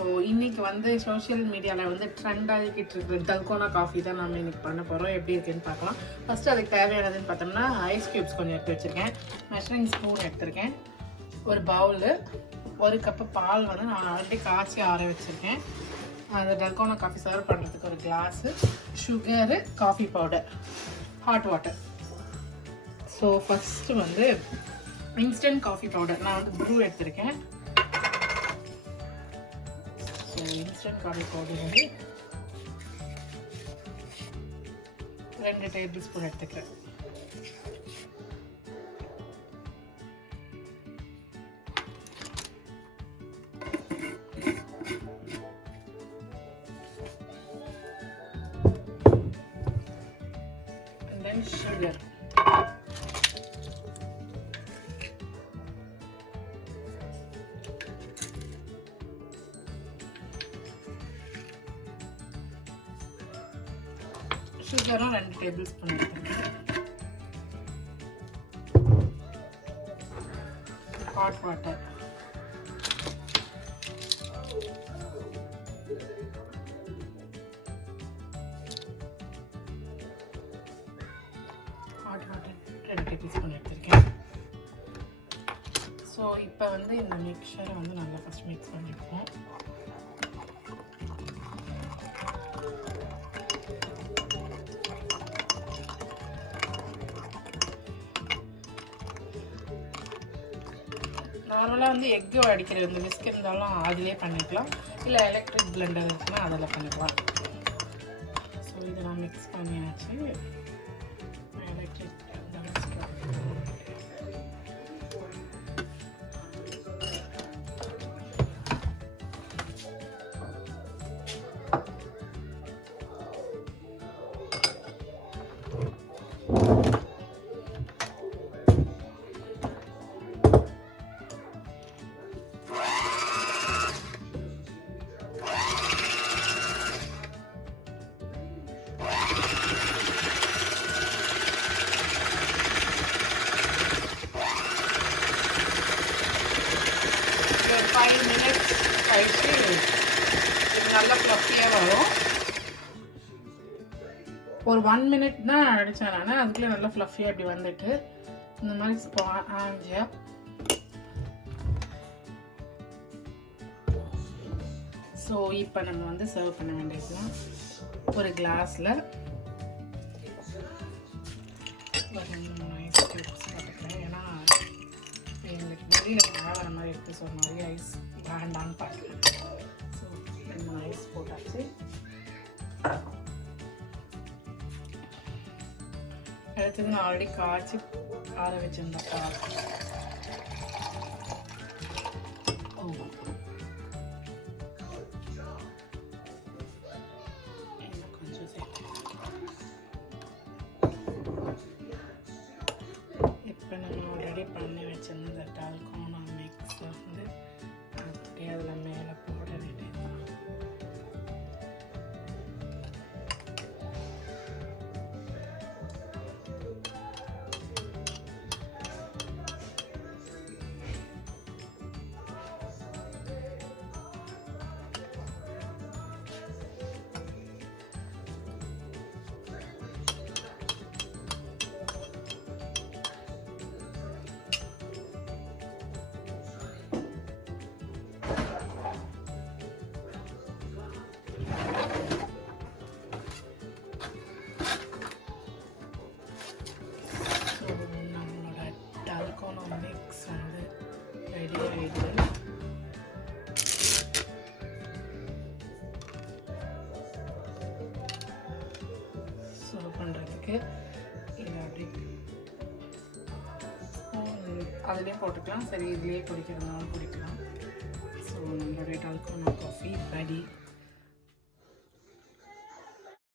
ஸோ இன்றைக்கி வந்து சோஷியல் மீடியாவில் வந்து ட்ரெண்ட் ஆகிக்கிட்டு இருக்கிற டல்கோனா காஃபி தான் நம்ம இன்றைக்கி பண்ண போகிறோம். எப்படி இருக்குன்னு பார்க்கலாம். ஃபஸ்ட்டு அதுக்கு தேவையானதுன்னு பார்த்தோம்னா ஐஸ் க்யூப்ஸ் கொஞ்சம் எடுத்து வச்சுருக்கேன், மெஷரிங் ஸ்பூன் எடுத்திருக்கேன், ஒரு பவுலு, ஒரு கப்பு பால் வந்து நான் ஆல்ரெடி காய்ச்சி ஆற வச்சுருக்கேன், அந்த டல்கோனா காஃபி சர்வ் பண்ணுறதுக்கு ஒரு class, sugar, coffee powder, hot water. So first வந்து இன்ஸ்டன்ட் காஃபி பவுடர் நான் வந்து ப்ரூ எடுத்திருக்கேன். ஸோ இன்ஸ்டன்ட் காஃபி பவுடர் வந்து 2 டேபிள் ஸ்பூன் எடுத்துக்கிறேன். And then sugar. சுகரும் 2 டேபிள் ஸ்பூன் எடுத்துருக்கேன். Hot water, hot water 2 tablespoon எடுத்திருக்கேன். ஸோ இப்போ வந்து இந்த மிக்சரை வந்து நல்லா ஃபஸ்ட் மிக்ஸ் பண்ணிப்போம். நார்மலாக வந்து எக்கு அடிக்கிற இந்த விஸ்க் இருந்தாலும் அதிலே பண்ணிக்கலாம், இல்லை எலக்ட்ரிக் பிளெண்டர் இருக்குன்னா அதில் பண்ணிக்கலாம். ஸோ இதை நான் மிக்ஸ் பண்ணியாச்சு. எலக்ட்ரிக் ஒரு 5 மினிட்ஸ் கழிச்சு இது நல்லா ஃப்ளஃபியாக வரும். ஒரு 1 மினிட் தான் அடித்தேன் நான், அதுக்குள்ளே நல்லா ஃப்ளஃபியாக இப்படி வந்துட்டு இந்த மாதிரி ஸ்பாஞ்சியாக. ஸோ இப்போ நம்ம வந்து சர்வ் பண்ண வேண்டியதுலாம் ஒரு கிளாஸில் ஒரு 2-3 ஐஸ் க்யூப்ஸ் போட்டுக்கிறேன். ஏன்னா எங்களுக்கு வெளியில் மழை வர மாதிரி இருக்குது, ஸோ நிறைய ஐஸ் வேண்டான்னு பார்க்குறேன். ஸோ 2-3 ஐஸ் போட்டாச்சு. அடுத்தது நான் ஆல்ரெடி காய்ச்சி ஆற வச்சுருந்தேன் பால். கொஞ்சம் சேர்த்து இப்போ நம்ம ஆல்ரெடி பண்ணி வச்சிருந்த இந்த டால்கோனா மிக்ஸ் வந்து அப்படியே அதில் மேலே போட வேண்டியது. மிக்ஸ் வந்து ரெடி ஆகிடுது. சர்வ் பண்ணுறதுக்கு இதை அப்படி அதுலேயே போட்டுக்கலாம். சரி, இதுலேயே குடிக்கிறதுனாலும் குடிக்கலாம். ஸோ நம்மளுடைய டால்கோனா காஃபி ரெடி.